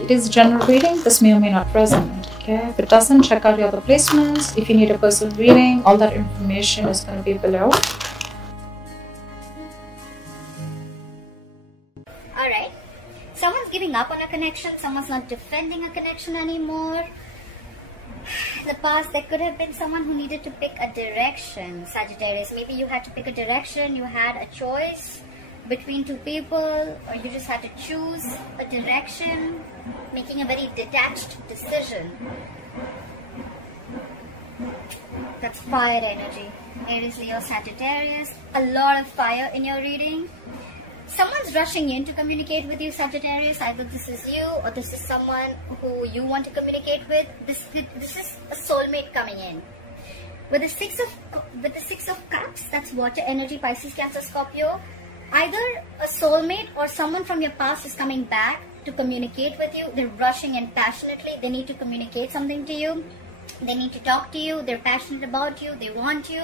it is general reading. This may or may not resonate. Okay, if it doesn't, check out your other placements. If you need a personal reading, all that information is going to be below. Alright, someone's giving up on a connection, someone's not defending a connection anymore. In the past, there could have been someone who needed to pick a direction, Sagittarius. Maybe you had to pick a direction, you had a choice between two people, or you just had to choose a direction, making a very detached decision. That's fire energy. Aries, Leo, Sagittarius. A lot of fire in your reading. Someone's rushing in to communicate with you, Sagittarius. Either this is you or this is someone who you want to communicate with. This is a soulmate coming in. With the Six of Cups, that's water energy, Pisces, Cancer, Scorpio. Either a soulmate or someone from your past is coming back to communicate with you. They're rushing in passionately. They need to communicate something to you. They need to talk to you. They're passionate about you. They want you.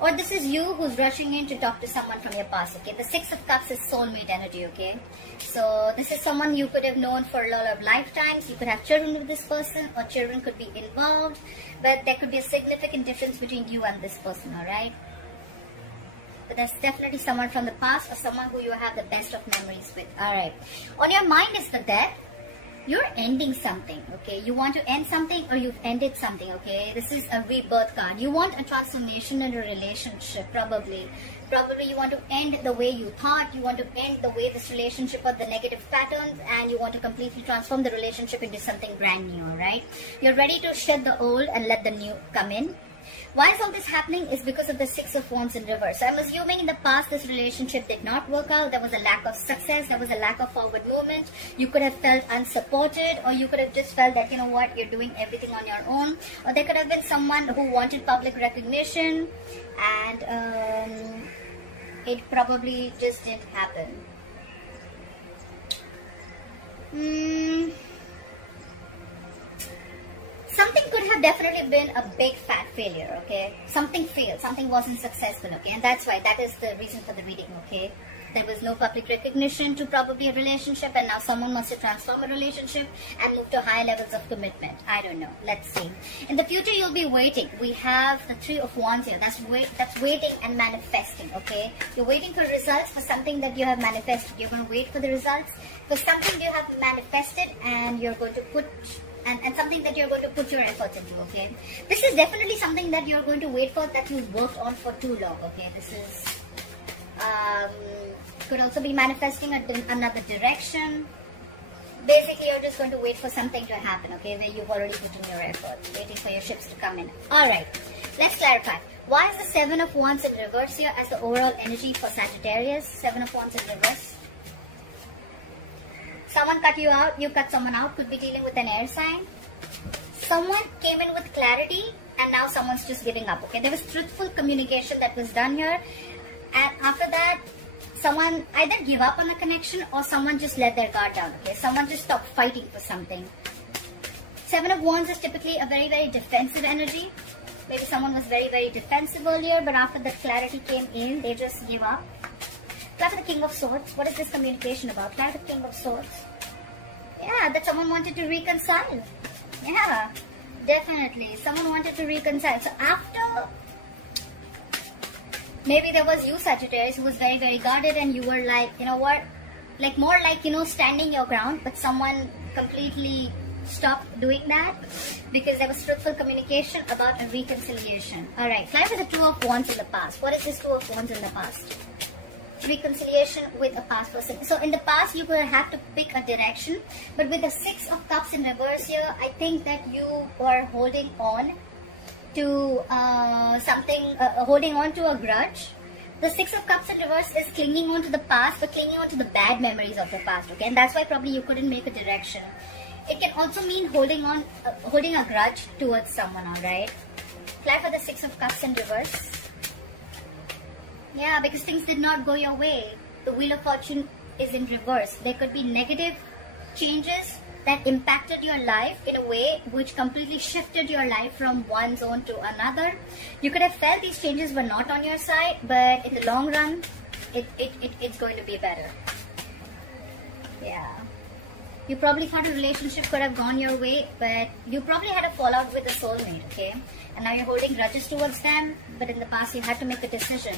Or this is you who's rushing in to talk to someone from your past, okay? The Six of Cups is soulmate energy, okay? So this is someone you could have known for a lot of lifetimes. You could have children with this person, or children could be involved. But there could be a significant difference between you and this person, alright? But there's definitely someone from the past or someone who you have the best of memories with, alright? On your mind is the Death. You're ending something, okay? You want to end something, or you've ended something, okay? This is a rebirth card. You want a transformation in a relationship, probably. Probably you want to end the way you thought. You want to end the way this relationship or the negative patterns, and you want to completely transform the relationship into something brand new, right? You're ready to shed the old and let the new come in. Why is all this happening? Is because of the Six of Wands in reverse. So I'm assuming in the past this relationship did not work out. There was a lack of success. There was a lack of forward movement. You could have felt unsupported, or you could have just felt that, you know what, you're doing everything on your own. Or there could have been someone who wanted public recognition, and it probably just didn't happen. Something could have definitely been a big fat failure, okay? Something failed, something wasn't successful, okay? And that's why, that is the reason for the reading, okay? There was no public recognition to probably a relationship, and now someone wants to transform a relationship and move to higher levels of commitment. I don't know. Let's see. In the future, you'll be waiting. We have the Three of Wands here. That's waiting and manifesting, okay? You're waiting for results for something that you have manifested. You're going to wait for the results for something you have manifested, and you're going to put... And something that you're going to put your efforts into, okay? This is definitely something that you're going to wait for, that you worked on for too long, okay? This is... could also be manifesting another direction. Basically, you're just going to wait for something to happen, okay? Where you've already put in your effort, waiting for your ships to come in. Alright, let's clarify. Why is the Seven of Wands in reverse here as the overall energy for Sagittarius? Seven of Wands in reverse. Someone cut you out, you cut someone out, could be dealing with an air sign. Someone came in with clarity, and now someone's just giving up, okay? There was truthful communication that was done here, and after that, someone either give up on the connection, or someone just let their guard down, okay? Someone just stopped fighting for something. Seven of Wands is typically a very, very defensive energy. Maybe someone was very, very defensive earlier, but after the clarity came in, they just give up. Clarify the King of Swords. What is this communication about? Clarify the King of Swords. Yeah, that someone wanted to reconcile. Yeah, definitely. Someone wanted to reconcile. So after, maybe there was you, Sagittarius, who was very, very guarded, and you were like, you know what? Like more like, you know, standing your ground, but someone completely stopped doing that because there was truthful communication about a reconciliation. Alright, clarify the Two of Wands in the past. What is this Two of Wands in the past? Reconciliation with a past person. So in the past, you will have to pick a direction, but with the Six of Cups in reverse here, I think that you were holding on to something, holding on to a grudge. The Six of Cups in reverse is clinging on to the past, but clinging on to the bad memories of the past, okay? And that's why probably you couldn't make a direction. It can also mean holding on, holding a grudge towards someone, alright? Clarify the Six of Cups in reverse. Yeah, because things did not go your way. The Wheel of Fortune is in reverse. There could be negative changes that impacted your life in a way which completely shifted your life from one zone to another. You could have felt these changes were not on your side, but in the long run, it's going to be better. Yeah. You probably thought a relationship could have gone your way, but you probably had a fallout with a soulmate, okay? And now you're holding grudges towards them, but in the past you had to make a decision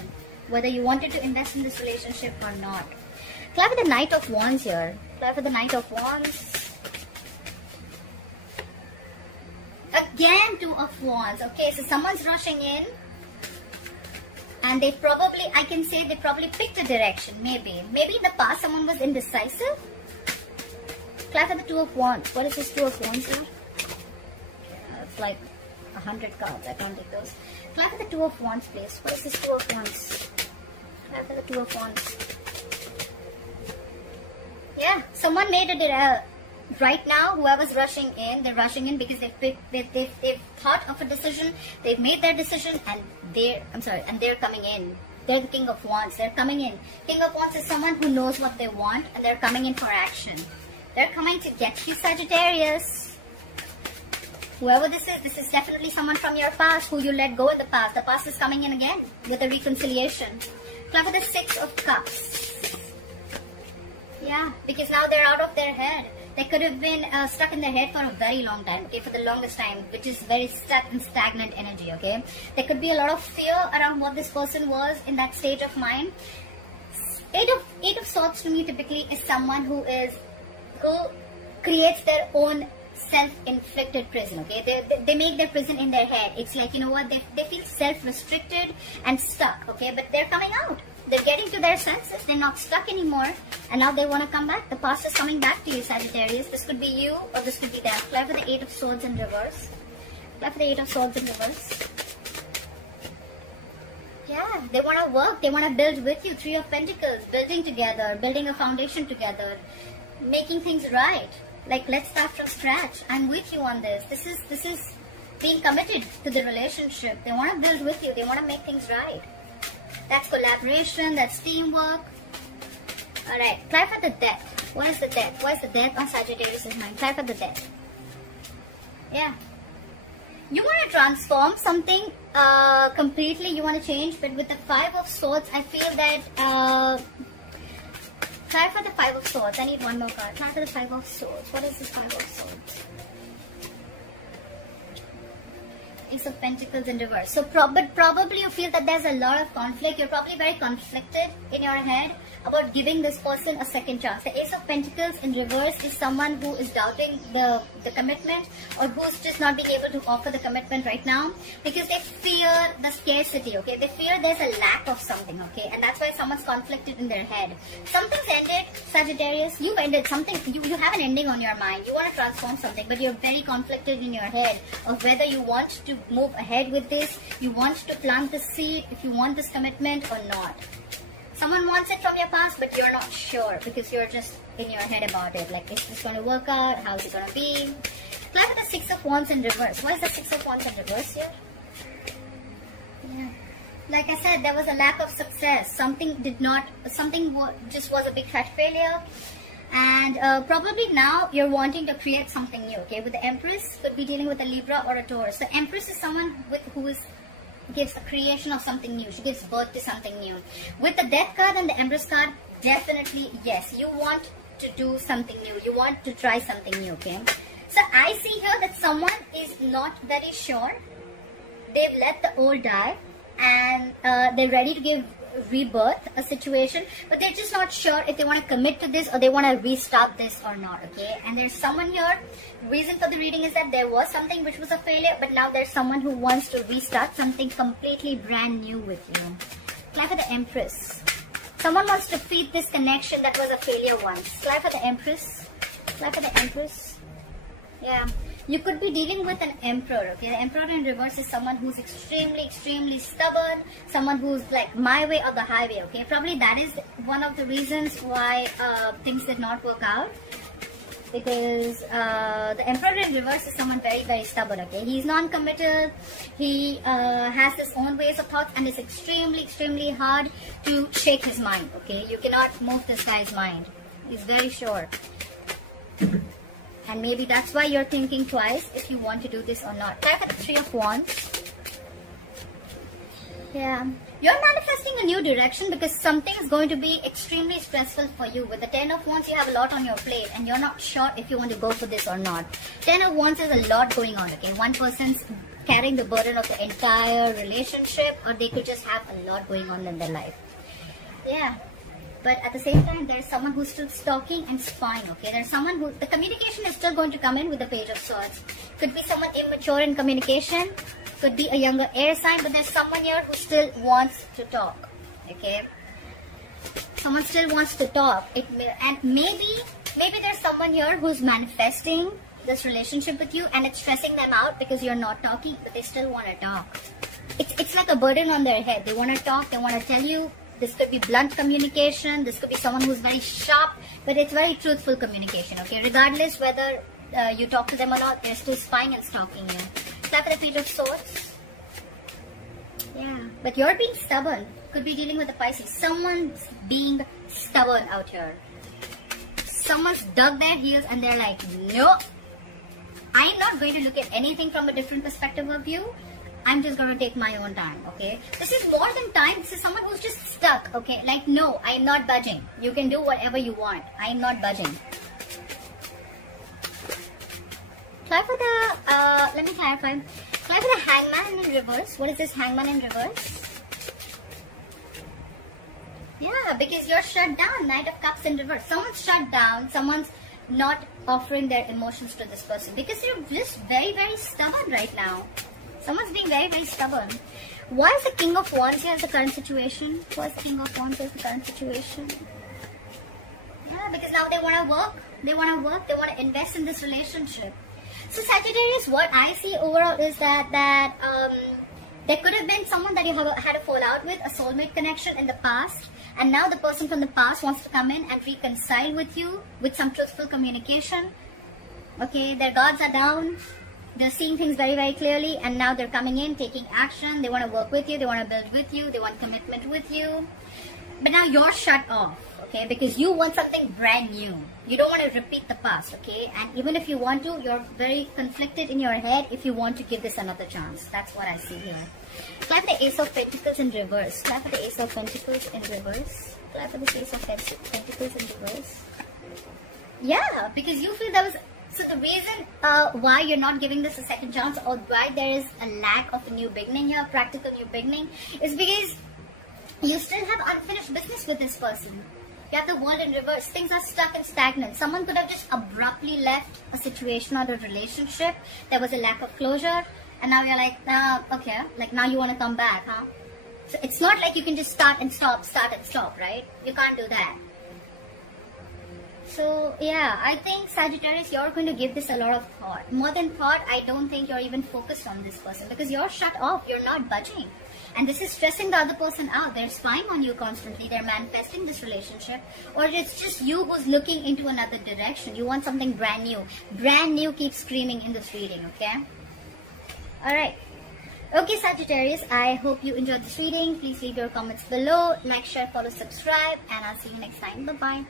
whether you wanted to invest in this relationship or not. Fly with the Knight of Wands here. Fly with the Knight of Wands. Again, Two of Wands. Okay, so someone's rushing in. And they probably, I can say they probably picked a direction, maybe. Maybe in the past someone was indecisive. Clap for the Two of Wands. What is this Two of Wands here? It's like 100 cards. I can't take those. Clap for the Two of Wands, please. What is this Two of Wands? Clap for the Two of Wands. Yeah, someone made a right now, whoever's rushing in, they're rushing in because they've thought of a decision, they've made their decision, and they're coming in. They're the King of Wands. They're coming in. King of Wands is someone who knows what they want, and they're coming in for action. They're coming to get you, Sagittarius. Whoever this is definitely someone from your past who you let go in the past. The past is coming in again with a reconciliation. Clap for the Six of Cups. Yeah, because now they're out of their head. They could have been stuck in their head for a very long time, okay, for the longest time, which is very stuck and stagnant energy, okay. There could be a lot of fear around what this person was in that stage of mind. Eight of Swords to me typically is someone who creates their own self-inflicted prison, okay. They make their prison in their head. It's like, you know what, they feel self-restricted and stuck, okay, but they're coming out. They're getting to their senses. They're not stuck anymore. And now they want to come back. The past is coming back to you, Sagittarius. This could be you or this could be them. Fly for the Eight of Swords in reverse. Fly for the Eight of Swords in reverse. Yeah, they want to work. They want to build with you. Three of Pentacles. Building together. Building a foundation together. Making things right. Like, let's start from scratch. I'm with you on this. This is being committed to the relationship. They want to build with you. They want to make things right. That's collaboration, that's teamwork. Alright, try for the Death. What is the Death? What is the Death on Sagittarius' mind? Try for the Death. Yeah. You want to transform something completely, you want to change, but with the Five of Swords, I feel that... try for the Five of Swords. I need one more card. Try for the Five of Swords. What is this Five of Swords? Ace of Pentacles in reverse. So probably you feel that there's a lot of conflict. You're probably very conflicted in your head about giving this person a second chance. The Ace of Pentacles in reverse is someone who is doubting the commitment, or who's just not being able to offer the commitment right now because they fear the scarcity, okay? They fear there's a lack of something, okay? And that's why someone's conflicted in their head. Something's ended, Sagittarius. You've ended something. You have an ending on your mind. You want to transform something, but you're very conflicted in your head of whether you want to move ahead with this, you want to plant the seed, if you want this commitment or not. Someone wants it from your past, but you're not sure because you're just in your head about it. Like, is this going to work out? How's it going to be? Fly with the Six of Wands in reverse. Why is the Six of Wands in reverse here? Yeah. Like I said, there was a lack of success. Something just was a big fat failure. And probably now you're wanting to create something new, okay? With the Empress, could be dealing with a Libra or a Taurus. So Empress is someone who gives a creation of something new. She gives birth to something new. With the Death card and the Empress card, definitely yes. You want to do something new. You want to try something new, okay? So I see here that someone is not very sure. They've let the old die and they're ready to give rebirth a situation, but they're just not sure if they want to commit to this or they want to restart this or not, okay? And there's someone here, reason for the reading is that there was something which was a failure, but now there's someone who wants to restart something completely brand new with you. Fly for the Empress. Someone wants to feed this connection that was a failure once. Fly for the Empress. Fly for the Empress. Yeah. You could be dealing with an Emperor, okay? The Emperor in reverse is someone who's extremely, extremely stubborn, someone who's like my way or the highway, okay? Probably that is one of the reasons why things did not work out, because the Emperor in reverse is someone very, very stubborn, okay? He's non-committal, he has his own ways of thoughts, and it's extremely, extremely hard to shake his mind, okay? You cannot move this guy's mind. He's very sure. And maybe that's why you're thinking twice if you want to do this or not. Try for the Three of Wands. Yeah, you're manifesting a new direction because something is going to be extremely stressful for you. With the 10 of Wands, you have a lot on your plate and you're not sure if you want to go for this or not. 10 of Wands is a lot going on, okay? One person's carrying the burden of the entire relationship, or they could just have a lot going on in their life. Yeah, but at the same time, there's someone who's still stalking and spying, okay? There's someone who, the communication is still going to come in with the Page of Swords. Could be someone immature in communication, could be a younger air sign, but there's someone here who still wants to talk, okay? Someone still wants to talk. And maybe there's someone here who's manifesting this relationship with you and it's stressing them out because you're not talking, but they still want to talk. It's like a burden on their head. They want to talk, they want to tell you. This could be blunt communication, this could be someone who's very sharp, but it's very truthful communication, okay? Regardless whether you talk to them or not, they're still spying and stalking you. Start with the Page of Swords. Yeah, but you're being stubborn. Could be dealing with the Pisces. Someone's being stubborn out here. Someone's dug their heels and they're like, no, I'm not going to look at anything from a different perspective of you. I'm just going to take my own time, okay? This is more than time. This is someone who's just stuck, okay? Like, no, I'm not budging. You can do whatever you want. I'm not budging. Try for the, let me clarify. Try for the Hangman in reverse. What is this Hangman in reverse? Yeah, because you're shut down. Knight of Cups in reverse. Someone's shut down. Someone's not offering their emotions to this person because they're just very, very stubborn right now. Someone's being very, very stubborn. Why is the King of Wands here as the current situation? Why is the King of Wands as the current situation? Yeah, because now they want to work. They want to work. They want to invest in this relationship. So Sagittarius, what I see overall is that there could have been someone that you had a fallout with, a soulmate connection in the past. And now the person from the past wants to come in and reconcile with you with some truthful communication. Okay, their guards are down. They're seeing things very, very clearly, and now they're coming in, taking action. They want to work with you. They want to build with you. They want commitment with you. But now you're shut off, okay, because you want something brand new. You don't want to repeat the past, okay? And even if you want to, you're very conflicted in your head if you want to give this another chance. That's what I see here. Clap the Ace of Pentacles in reverse. Clap for the Ace of Pentacles in reverse. Clap for the Ace of Pentacles in reverse. Yeah, because you feel there was... So the reason why you're not giving this a second chance, or why there is a lack of a new beginning here, practical new beginning, is because you still have unfinished business with this person. You have the World in reverse. Things are stuck and stagnant. Someone could have just abruptly left a situation or a relationship. There was a lack of closure. And now you're like, okay, like now you want to come back, huh? So it's not like you can just start and stop, right? You can't do that. So yeah, I think Sagittarius, you're going to give this a lot of thought. More than thought, I don't think you're even focused on this person because you're shut off, you're not budging. And this is stressing the other person out. They're spying on you constantly. They're manifesting this relationship. Or it's just you who's looking into another direction. You want something brand new. Brand new keeps screaming in this reading, okay? Alright. Okay, Sagittarius, I hope you enjoyed this reading. Please leave your comments below. Like, share, follow, subscribe. And I'll see you next time. Bye-bye.